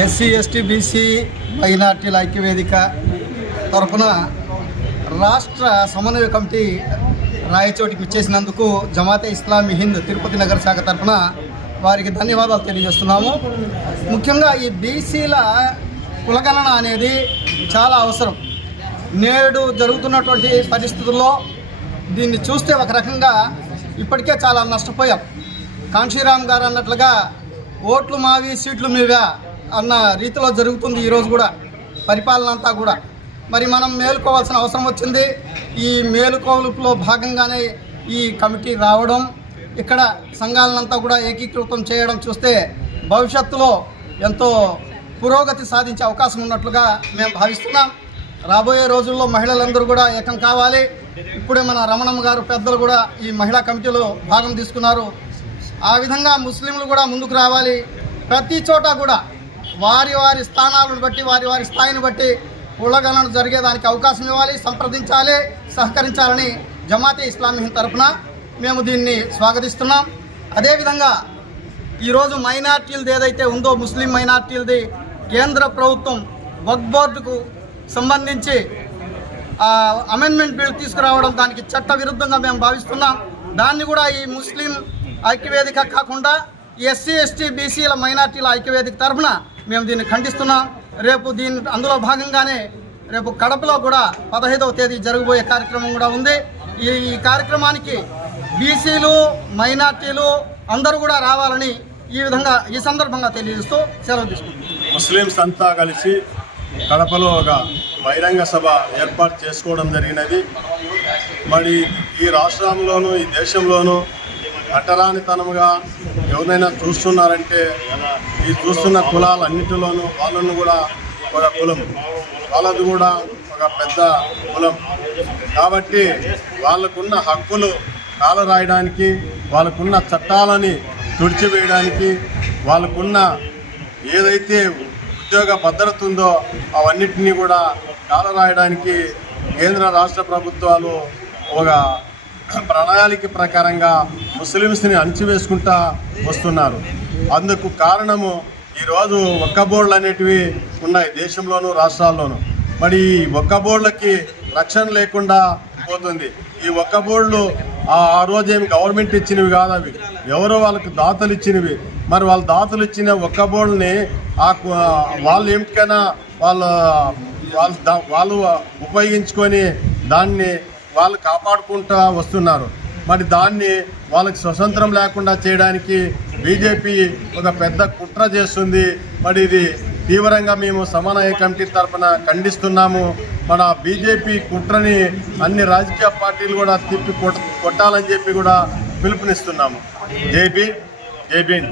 SC ST BC మైనార్టీల ఐక్యవేదిక తరఫున రాష్ట్ర సమన్వయ కమిటీ రాయచోటికి ఇచ్చేసినందుకు జమాతే ఇస్లామీ హింద్ తిరుపతి నగర శాఖ తరఫున వారికి ధన్యవాదాలు తెలియజేస్తున్నాము. ముఖ్యంగా ఈ బీసీల కులగణన అనేది చాలా అవసరం. నేడు జరుగుతున్నటువంటి పరిస్థితుల్లో దీన్ని చూస్తే ఒక రకంగా ఇప్పటికే చాలా నష్టపోయాం. కాంశీరామ్ గారు అన్నట్లుగా ఓట్లు మావి సీట్లు మీవా అన్న రీతిలో జరుగుతుంది ఈరోజు కూడా పరిపాలన అంతా కూడా. మరి మనం మేలుకోవాల్సిన అవసరం వచ్చింది. ఈ మేలుకోలుపులో భాగంగానే ఈ కమిటీ రావడం, ఇక్కడ సంఘాలనంతా కూడా ఏకీకృతం చేయడం చూస్తే భవిష్యత్తులో ఎంతో పురోగతి సాధించే అవకాశం ఉన్నట్లుగా మేము భావిస్తున్నాం. రాబోయే రోజుల్లో మహిళలందరూ కూడా ఏకం కావాలి. ఇప్పుడే మన రమణమ్మ గారు పెద్దలు కూడా ఈ మహిళా కమిటీలో భాగం తీసుకున్నారు. ఆ విధంగా ముస్లింలు కూడా ముందుకు రావాలి. ప్రతి చోట కూడా వారి వారి స్థానాలను బట్టి వారి వారి స్థాయిని బట్టి కులగణన జరిగేదానికి అవకాశం ఇవ్వాలి, సంప్రదించాలి, సహకరించాలని జమాతే ఇస్లామీ హింద్ తరఫున మేము దీన్ని స్వాగతిస్తున్నాం. అదేవిధంగా ఈరోజు మైనార్టీలది ఏదైతే ఉందో ముస్లిం మైనార్టీలది కేంద్ర ప్రభుత్వం వక్ఫ్ బోర్డుకు సంబంధించి అమెండ్మెంట్ బిల్ తీసుకురావడం దానికి చట్ట విరుద్ధంగా మేము భావిస్తున్నాం. దాన్ని కూడా ఈ ముస్లిం ఐక్యవేదిక కాకుండా ఎస్సీ ఎస్టీ బీసీల మైనార్టీల ఐక్యవేదిక తరఫున మేము దీన్ని ఖండిస్తున్నాం. రేపు అందులో భాగంగానే రేపు కడపలో కూడా 15వ తేదీ జరగబోయే కార్యక్రమం కూడా ఉంది. ఈ కార్యక్రమానికి బీసీలు మైనార్టీలు అందరూ కూడా రావాలని ఈ సందర్భంగా తెలియజేస్తూ సెలవు తీసుకుంటున్నాం. ముస్లిమ్స్ అంతా కలిసి కడపలో ఒక బహిరంగ సభ ఏర్పాటు చేసుకోవడం జరిగినది. మరి ఈ రాష్ట్రంలోనూ ఈ దేశంలోనూ అట్టరానితనముగా ఎవరైనా చూస్తున్నారంటే ఈ చూస్తున్న కులాలన్నిటిలోనూ వాళ్ళను కూడా ఒక కులం, వాళ్ళది కూడా ఒక పెద్ద కులం. కాబట్టి వాళ్ళకున్న హక్కులు కాలరాయడానికి, వాళ్ళకున్న చట్టాలని తుడిచివేయడానికి, వాళ్ళకున్న ఏదైతే ఉద్యోగ భద్రత ఉందో అవన్నిటినీ కూడా కాలరాయడానికి కేంద్ర రాష్ట్ర ప్రభుత్వాలు ఒక ప్రణాళిక ప్రకారంగా ముస్లిమ్స్ని అణిచివేసుకుంటా వస్తున్నారు. అందుకు కారణము ఈరోజు వక్ఫ్ బోర్డులు అనేటివి ఉన్నాయి దేశంలోనూ రాష్ట్రాల్లోనూ. మరి ఈ వక్ఫ్ బోర్డులకి రక్షణ లేకుండా పోతుంది. ఈ వక్ఫ్ బోర్డులు ఆ రోజు ఏమి గవర్నమెంట్ ఇచ్చినవి కాదు, అవి ఎవరో వాళ్ళకి దాతలు ఇచ్చినవి. మరి వాళ్ళ దాతలు ఇచ్చిన వక్ఫ్ బోర్డుని వాళ్ళు ఏమిటికైనా వాళ్ళు ఉపయోగించుకొని దాన్ని వాళ్ళు కాపాడుకుంటూ వస్తున్నారు. మరి దాన్ని వాళ్ళకి స్వతంత్రం లేకుండా చేయడానికి బీజేపీ ఒక పెద్ద కుట్ర చేస్తుంది. మరి ఇది తీవ్రంగా మేము సమన్వయ కమిటీ తరఫున ఖండిస్తున్నాము. మన బీజేపీ కుట్రని అన్ని రాజకీయ పార్టీలు కూడా తిప్పి కొట్టాలని చెప్పి కూడా పిలుపునిస్తున్నాము. జై భీమ్.